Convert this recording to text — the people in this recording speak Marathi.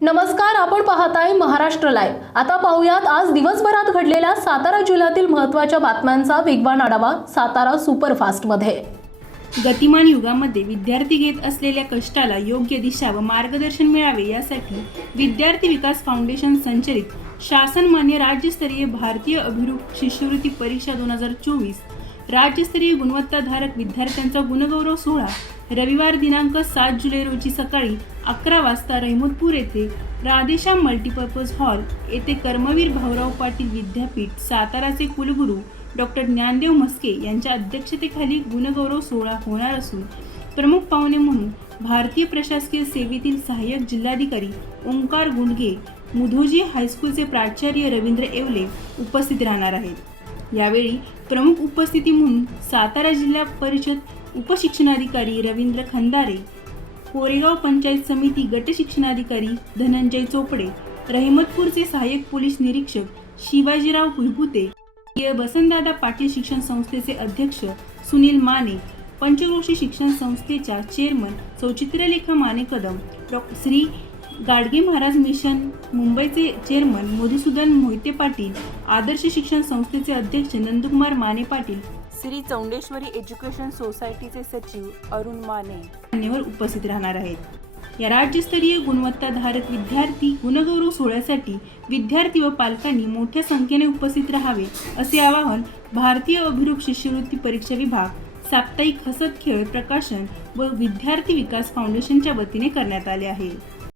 नमस्कार आपण पाहताय महाराष्ट्र लाईव्ह आता पाहूयात आज दिवसभरात घडलेल्या सातारा जिल्ह्यातील महत्त्वाच्या बातम्यांचा वेगवान आढावा सातारा सुपरफास्टमध्ये. गतिमान युगामध्ये विद्यार्थी घेत असलेल्या कष्टाला योग्य दिशा व मार्गदर्शन मिळावे यासाठी विद्यार्थी विकास फाउंडेशन संचलित शासनमान्य राज्यस्तरीय भारतीय अभिरूप शिष्यवृत्ती परीक्षा दोन हजार चोवीस राज्यस्तरीय गुणवत्ताधारक विद्यार्थ्यांचा गुणगौरव सोहळा रविवार दिनांक सात जुलै रोजी सकाळी अकरा वाजता रहमतपूर येथे राधेश्याम मल्टीपर्पज हॉल येथे कर्मवीर भाऊराव पाटील विद्यापीठ साताराचे कुलगुरू डॉक्टर ज्ञानदेव म्हस्के यांच्या अध्यक्षतेखाली गुणगौरव सोहळा होणार असून प्रमुख पाहुणे म्हणून भारतीय प्रशासकीय सेवेतील सहाय्यक जिल्हाधिकारी ओंकार गुंडगे मुधोजी हायस्कूलचे प्राचार्य रवींद्र येवले उपस्थित राहणार आहेत. यावेळी प्रमुख उपस्थिती म्हणून सातारा जिल्हा परिषद उपशिक्षणाधिकारी रवींद्र खंदारे कोरेगाव पंचायत समिती गट शिक्षणाधिकारी धनंजय चोपडे रहिमतपूरचे सहाय्यक पोलीस निरीक्षक शिवाजीराव भुईभुते य वसंतदादा पाटील शिक्षण संस्थेचे अध्यक्ष सुनील माने पंचक्रोशी शिक्षण संस्थेच्या चेअरमन सौचित्रलेखा माने कदम डॉ. श्री गाडगे महाराज मिशन मुंबईचे चेअरमन मधुसूदन मोहिते पाटील आदर्श शिक्षण संस्थेचे अध्यक्ष नंदकुमार माने पाटील श्री चौंडेश्वरी एज्युकेशन सोसायटीचे सचिव अरुण माने. मान्यवर उपस्थित राहणार आहेत. या राज्यस्तरीय गुणवत्ताधारक विद्यार्थी गुणगौरव सोहळ्यासाठी विद्यार्थी व पालकांनी मोठ्या संख्येने उपस्थित राहावे असे आवाहन भारतीय अभिरूप शिष्यवृत्ती परीक्षा विभाग साप्ताहिक हसत खेळ प्रकाशन व विद्यार्थी विकास फाउंडेशनच्या वतीने करण्यात आले आहे.